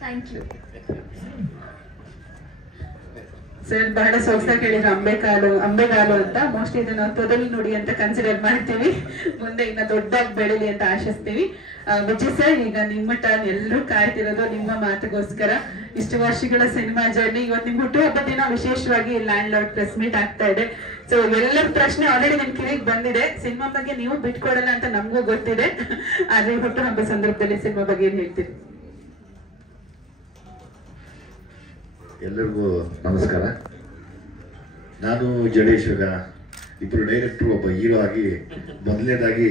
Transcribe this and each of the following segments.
Thank you sir. ಬಹಳ ಸೊಗಸಾಗಿ ಹೇಳಿದ್ರು ಅಂಬೆಗಾಲು ಅಂತ. ಮೋಸ್ಟ್ಲಿ ಇದನ್ನ ತೊದಲು ನುಡಿ ಅಂತ ಕನ್ಸಿಡರ್ ಮಾಡ್ತೀವಿ. ಮುಂದೆ ಇನ್ನ ದೊಡ್ಡದಾಗಿ ಬೆಳಿಲಿ ಅಂತ ಆಶಿಸ್ತೀವಿ. ವಿಜಯ್ ಸರ್, ಈಗ ನಿಮ್ಮ ಟರ್ನ್. ಎಲ್ಲರೂ ಕಾಯ್ತಿರೋದು ನಿಮ್ಮ ಮಾತುಗೋಸ್ಕರ. ಇಷ್ಟು ವರ್ಷಗಳ ಸಿನಿಮಾ ಜರ್ನಿ, ಇವತ್ತು ನಿಮ್ಮ ಹುಟ್ಟುಹಬ್ಬದ ದಿನ ವಿಶೇಷವಾಗಿ ಲ್ಯಾಂಡ್ ಲಾರ್ಡ್ ಪ್ರೆಸ್ ಮೀಟ್ ಆಗ್ತಾ ಇದೆ. ಸೊ ಎಲ್ಲರ ಪ್ರಶ್ನೆ ಆಲ್ರೆಡಿ ನಿಮ್ ಕಿವಿಗೆ ಬಂದಿದೆ. ಸಿನಿಮಾ ಬಗ್ಗೆ ನೀವು ಬಿಟ್ಕೊಡಲ್ಲ ಅಂತ ನಮಗೂ ಗೊತ್ತಿದೆ. ಆದ್ರೆ ಹುಟ್ಟುಹಬ್ಬ ಸಂದರ್ಭದಲ್ಲಿ ಸಿನಿಮಾ ಬಗ್ಗೆ ಏನ್ ಹೇಳ್ತೀರಿ? ಎಲ್ಲರಿಗೂ ನಮಸ್ಕಾರ. ನಾನು ಜಡೇಶ್ ಇಬ್ಬರು ಡೈರೆಕ್ಟ್ರು, ಒಬ್ಬ ಹೀರೋ ಆಗಿ ಮೊದಲನೇದಾಗಿ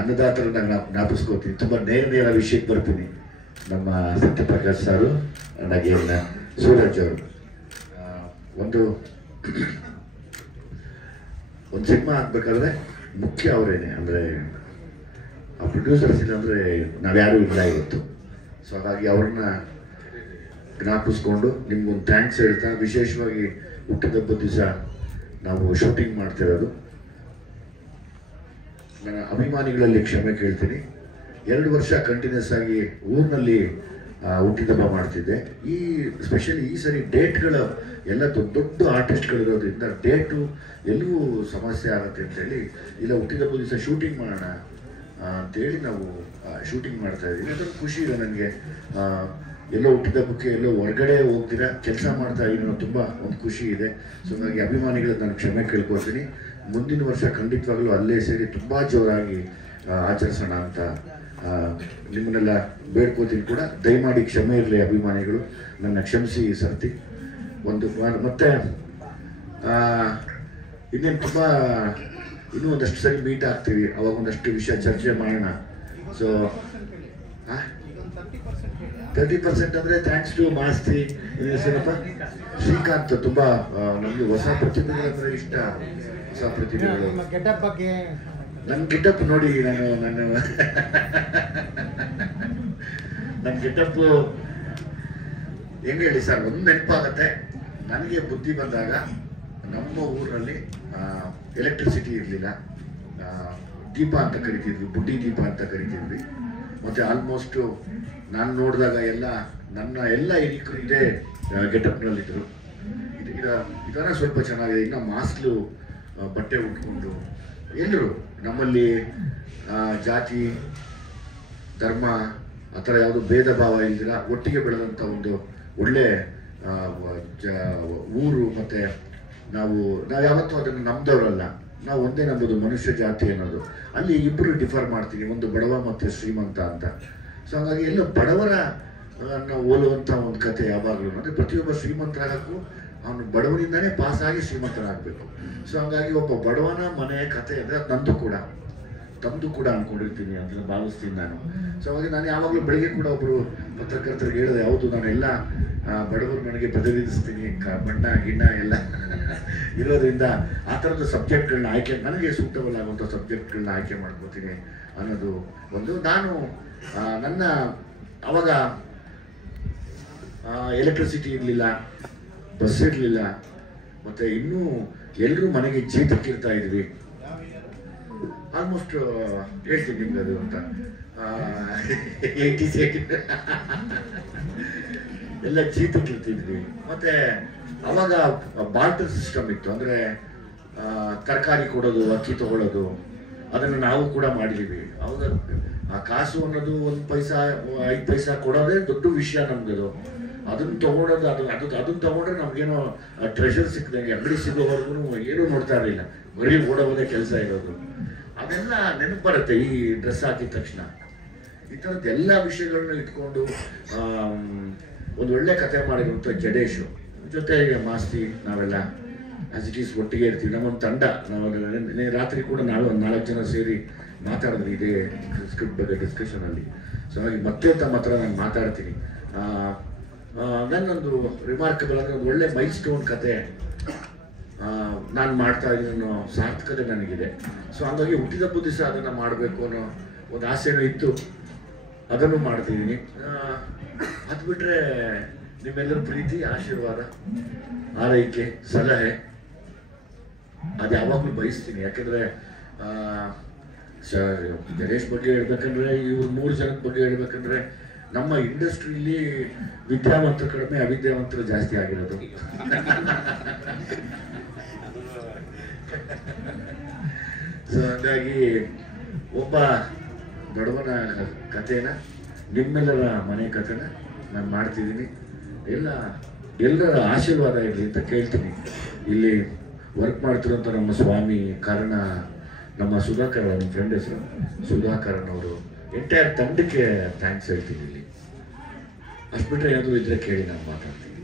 ಅನ್ನದಾತರನ್ನ ಜ್ಞಾಪಿಸ್ಕೋತೀನಿ. ತುಂಬ ನೇರ ವಿಷಯಕ್ಕೆ ಬರ್ತೀನಿ. ನಮ್ಮ ಸತ್ಯಪ್ರಕಾಶ್ ಸಾರು, ನನಗೆ ಸೂರಜ್ ಅವರು ಒಂದು ಸಿನಿಮಾ ಆಗ್ಬೇಕಾದ್ರೆ ಮುಖ್ಯ ಅವರೇನೆ. ಅಂದರೆ ಆ ಪ್ರೊಡ್ಯೂಸರ್ಸ್ ಇಲ್ಲ ಅಂದರೆ ನಾವ್ಯಾರೂ ಇಲ್ಲ ಇವತ್ತು. ಸೊ ಹಾಗಾಗಿ ಅವ್ರನ್ನ ಜ್ಞಾಪಿಸ್ಕೊಂಡು ನಿಮ್ಗೊಂದು ಥ್ಯಾಂಕ್ಸ್ ಹೇಳ್ತಾ, ವಿಶೇಷವಾಗಿ ಹುಟ್ಟಿದಬ್ಬದ ದಿವಸ ನಾವು ಶೂಟಿಂಗ್ ಮಾಡ್ತಿರೋದು. ನನ್ನ ಅಭಿಮಾನಿಗಳಲ್ಲಿ ಕ್ಷಮೆ ಕೇಳ್ತೀನಿ. 2 ವರ್ಷ ಕಂಟಿನ್ಯೂಸ್ ಆಗಿ ಊರಿನಲ್ಲಿ ಹುಟ್ಟಿದಬ್ಬ ಮಾಡ್ತಿದ್ದೆ. ಸ್ಪೆಷಲಿ ಈ ಸರಿ ಡೇಟ್ಗಳು ಎಲ್ಲ ದೊಡ್ಡ ದೊಡ್ಡ ಆರ್ಟಿಸ್ಟ್ಗಳಿರೋದ್ರಿಂದ ಡೇಟು ಎಲ್ಲವೂ ಸಮಸ್ಯೆ ಆಗುತ್ತೆ ಅಂತೇಳಿ, ಇಲ್ಲ ಹುಟ್ಟಿದಬ್ಬ ದಿವಸ ಶೂಟಿಂಗ್ ಮಾಡೋಣ ಅಂತೇಳಿ ನಾವು ಶೂಟಿಂಗ್ ಮಾಡ್ತಾ ಇದ್ದೀವಿ. ಅದೊಂದು ಖುಷಿ ಇದೆ ನನಗೆ. ಎಲ್ಲೋ ಹುಟ್ಟಿದಬ್ಬಕ್ಕೆ ಎಲ್ಲೋ ಹೊರಗಡೆ ಹೋಗ್ತೀರಾ, ಕೆಲಸ ಮಾಡ್ತಾ ಇದ್ದೀನೋ ತುಂಬ ಒಂದು ಖುಷಿ ಇದೆ. ಸೊ ಹಾಗಾಗಿ ಅಭಿಮಾನಿಗಳಿಗೆ ನಾನು ಕ್ಷಮೆ ಕೇಳ್ಕೊಳ್ತೀನಿ. ಮುಂದಿನ ವರ್ಷ ಖಂಡಿತವಾಗ್ಲೂ ಅಲ್ಲೇ ಸೇರಿ ತುಂಬ ಜೋರಾಗಿ ಆಚರಿಸೋಣ ಅಂತ ನಿಮ್ಮನ್ನೆಲ್ಲ ಬೇಡ್ಕೋತೀನಿ ಕೂಡ. ದಯಮಾಡಿ ಕ್ಷಮೆ ಇರಲಿ ಅಭಿಮಾನಿಗಳು, ನನ್ನ ಕ್ಷಮಿಸಿ ಈ ಸರ್ತಿ. ಮತ್ತೆ ಇನ್ನೇನು ತುಂಬ ಇನ್ನೂ ಒಂದಷ್ಟು ಸರಿ ಮೀಟ್ ಆಗ್ತೀವಿ, ಅವಾಗ ಒಂದಷ್ಟು ವಿಷಯ ಚರ್ಚೆ ಮಾಡೋಣ. ಸೊ 30% ಅಂದರೆ ಥ್ಯಾಂಕ್ಸ್ ಟು ಮಾಸ್ತಿ ಏನಪ್ಪ ಶ್ರೀಕಾಂತ್. ತುಂಬ ನಮಗೆ ಹೊಸ ಪ್ರತಿಭೆಗಳಂದ್ರೆ ಇಷ್ಟ. ಹೊಸ ಪ್ರತಿಭೆಗಳು ನನ್ನ ಗೆಟಪ್ ನೋಡಿ, ನನ್ನ ಗೆಟಪ್ ಹೆಂಗೆ ಹೇಳಿ ಸರ್, ಒಂದು ನೆನಪಾಗತ್ತೆ. ನನಗೆ ಬುದ್ಧಿ ಬಂದಾಗ ನಮ್ಮ ಊರಿನಲ್ಲಿ ಎಲೆಕ್ಟ್ರಿಸಿಟಿ ಇರಲಿಲ್ಲ. ದೀಪ ಅಂತ ಕರಿತಿದ್ವಿ, ಬುಡ್ಡಿ ದೀಪ ಅಂತ ಕರಿತಿದ್ವಿ. ಮತ್ತು ಆಲ್ಮೋಸ್ಟು ನಾನು ನೋಡಿದಾಗ ನನ್ನ ಎಲ್ಲ ಹಿರಿಕರು ಇದೇ ಗೆಟಪ್ನಲ್ಲಿದ್ದರು. ಇದರ ಸ್ವಲ್ಪ ಚೆನ್ನಾಗಿದೆ. ಇನ್ನು ಮಾಸ್ಲು ಬಟ್ಟೆ ಉಟ್ಕೊಂಡು ಎಲ್ಲರೂ ನಮ್ಮಲ್ಲಿ ಜಾತಿ ಧರ್ಮ ಆ ಥರ ಯಾವುದು ಭೇದ ಭಾವ ಇಲ್ದಿರ ಒಟ್ಟಿಗೆ ಬೆಳೆದಂಥ ಒಂದು ಒಳ್ಳೆ ಊರು. ಮತ್ತು ನಾವು ಯಾವತ್ತೂ ಅದನ್ನು ನಂಬದವರಲ್ಲ. ನಾವು ಒಂದೇ ನಂಬೋದು ಮನುಷ್ಯ ಜಾತಿ ಅನ್ನೋದು. ಅಲ್ಲಿ ಇಬ್ಬರು ಡಿಫರ್ ಮಾಡ್ತೀವಿ, ಒಂದು ಬಡವ ಮತ್ತು ಶ್ರೀಮಂತ ಅಂತ. ಸೊ ಹಾಗಾಗಿ ಎಲ್ಲ ಬಡವರ ಹೋಲುವಂಥ ಒಂದು ಕತೆ ಯಾವಾಗಲೂ. ಅಂದರೆ ಪ್ರತಿಯೊಬ್ಬ ಶ್ರೀಮಂತರಾಗಕ್ಕೂ ಅವನು ಬಡವನಿಂದನೇ ಪಾಸಾಗಿ ಶ್ರೀಮಂತರಾಗಬೇಕು. ಸೊ ಹಾಗಾಗಿ ಒಬ್ಬ ಬಡವನ ಮನೆಯ ಕತೆ ಅಂದರೆ ತಮ್ಮದು ಕೂಡ ಅಂದ್ಕೊಂಡಿರ್ತೀನಿ ಅಂತ ಭಾವಿಸ್ತೀನಿ ನಾನು. ಸೊ ಹಾಗಾಗಿ ನಾನು ಯಾವಾಗಲೂ ಬೆಳಿಗ್ಗೆ ಕೂಡ ಒಬ್ಬರು ಪತ್ರಕರ್ತರಿಗೆ ಹೇಳಿದೆ, ಹೌದು ನಾನೆಲ್ಲ ಬಡವರು ನನಗೆ ಬದಲಿಸ್ತೀನಿ, ಬಣ್ಣ ಗಿಣ್ಣ ಎಲ್ಲ ಇರೋದ್ರಿಂದ ಆ ಥರದ ಸಬ್ಜೆಕ್ಟ್ಗಳನ್ನ ನನಗೆ ಸೂಟಬಲ್ ಆಗುವಂಥ ಸಬ್ಜೆಕ್ಟ್ಗಳನ್ನ ಆಯ್ಕೆ ಮಾಡ್ಕೋತೀನಿ ಅನ್ನೋದು ಒಂದು. ನಾನು ನನ್ನ ಅವಾಗ ಎಲೆಕ್ಟ್ರಿಸಿಟಿ ಇರಲಿಲ್ಲ, ಬಸ್ ಇರಲಿಲ್ಲ, ಮತ್ತು ಇನ್ನೂ ಎಲ್ಲರೂ ಮನೆಗೆ ಜೀತಕ್ಕಿರ್ತಾ ಇದ್ವಿ. ಆಲ್ಮೋಸ್ಟ್ ಹೇಳ್ತೀನಿ ನಿಮ್ಗೆ ಅದು ಅಂತ 80s ಎಲ್ಲ ಜೀತಕ್ಕಿರ್ತಿದ್ವಿ. ಮತ್ತು ಅವಾಗ ಬಾರ್ಟರ್ ಸಿಸ್ಟಮ್ ಇತ್ತು. ಅಂದರೆ ತರಕಾರಿ ಕೊಡೋದು, ಅಕ್ಕಿ ತಗೊಳ್ಳೋದು, ಅದನ್ನು ನಾವು ಕೂಡ ಮಾಡಿದ್ದೀವಿ. ಅವಾಗ ಆ ಕಾಸು ಅನ್ನೋದು 1 ಪೈಸಾ 5 ಪೈಸಾ ಕೊಡೋದೇ ದೊಡ್ಡ ವಿಷಯ ನಮ್ಗದು. ಅದನ್ನು ತಗೊಳೋದು, ಅದನ್ನು ತಗೊಂಡ್ರೆ ನಮಗೇನೋ ಟ್ರೆಷರ್ ಸಿಕ್ಕಿದಂಗೆ. ಅಂಗಡಿ ಸಿಗೋವರೆಗೂ ಏನೂ ನೋಡ್ತಾ ಇರಲಿಲ್ಲ, ಬರೀ ಓಡೋದೇ ಕೆಲಸ ಇರೋದು. ಅದೆಲ್ಲ ನೆನಪು ಬರುತ್ತೆ ಈ ಡ್ರೆಸ್ ಹಾಕಿದ ತಕ್ಷಣ. ಈ ಥರದ್ದು ಎಲ್ಲ ವಿಷಯಗಳನ್ನ ಇಟ್ಕೊಂಡು ಒಂದು ಒಳ್ಳೆ ಕತೆ ಮಾಡಿರುವಂಥ ಜಡೇಶು ಜೊತೆಗೆ ಮಾಸ್ತಿ, ನಾವೆಲ್ಲ ಆಸ್ ಇಟ್ ಈಸ್ ಒಟ್ಟಿಗೆ ಇರ್ತೀವಿ. ನಮ್ಮೊಂದು ತಂಡ. ನಾವು ರಾತ್ರಿ ಕೂಡ ನಾವೇ ಒಂದು 4 ಜನ ಸೇರಿ ಮಾತಾಡಿದ್ವಿ ಇದೇ ಸ್ಕ್ರಿಪ್ಟ್ ಬಗ್ಗೆ ಡಿಸ್ಕಷನಲ್ಲಿ. ಸೊ ಹಾಗಾಗಿ ಮತ್ತೆ ತಮ್ಮ ಹತ್ರ ನಾನು ಮಾತಾಡ್ತೀನಿ. ನನ್ನೊಂದು ರಿಮಾರ್ಕಬಲ್ ಅಂದರೆ ಒಂದು ಒಳ್ಳೆ ಮೈಲ್ ಸ್ಟೋನ್ ಕತೆ ನಾನು ಮಾಡ್ತಾ ಇದ್ದೀನೋ ಸಾರ್ಥಕತೆ ನನಗಿದೆ. ಸೊ ಹಾಗಾಗಿ ಹುಟ್ಟಿದಬ್ಬ ದಿವಸ ಅದನ್ನು ಮಾಡಬೇಕು ಅನ್ನೋ ಒಂದು ಆಸೆನೂ ಇತ್ತು, ಅದನ್ನು ಮಾಡ್ತಿದ್ದೀನಿ. ಅದು ಬಿಟ್ಟರೆ ನಿಮ್ಮೆಲ್ಲರ ಪ್ರೀತಿ, ಆಶೀರ್ವಾದ, ಆರೈಕೆ, ಸಲಹೆ ಅದು ಯಾವಾಗಲೂ ಬಯಸ್ತೀನಿ. ಯಾಕೆಂದರೆ ಸರ್ ಗಣೇಶ್ ಬಗ್ಗೆ ಹೇಳ್ಬೇಕಂದ್ರೆ ಇವ್ರು 3 ಜನದ ಬಗ್ಗೆ ಹೇಳ್ಬೇಕಂದ್ರೆ ನಮ್ಮ ಇಂಡಸ್ಟ್ರಿಯಲ್ಲಿ ವಿದ್ಯಾವಂತರು ಕಡಿಮೆ ಅವಿದ್ಯಾವಂತರು ಜಾಸ್ತಿ ಆಗಿರೋದು. ಸೊ ಹಾಗಾಗಿ ಒಬ್ಬ ಬಡವನ ಕಥೆನ ನಿಮ್ಮೆಲ್ಲರ ಮನೆ ಕಥೆನ ನಾನು ಮಾಡ್ತಿದ್ದೀನಿ. ಎಲ್ಲರ ಆಶೀರ್ವಾದ ಇರಲಿ ಅಂತ ಕೇಳ್ತೀನಿ. ಇಲ್ಲಿ ವರ್ಕ್ ಮಾಡ್ತಿರೋಂಥ ನಮ್ಮ ಸ್ವಾಮಿ ಕಾರಣ ನಮ್ಮ ಸುಧಾಕರ್, ನಮ್ಮ ಫ್ರೆಂಡ್ ಹೆಸರು ಸುಧಾಕರನ್ ಅವರು, ಎಂಟೈರ್ ತಂಡಕ್ಕೆ ಥ್ಯಾಂಕ್ಸ್ ಹೇಳ್ತೀನಿ. ಇಲ್ಲಿ ಅಷ್ಟು ಬಿಟ್ಟರೆ ಏನಾದರೂ ಇದ್ರೆ ಕೇಳಿ ನಾನು ಮಾತಾಡ್ತೀನಿ.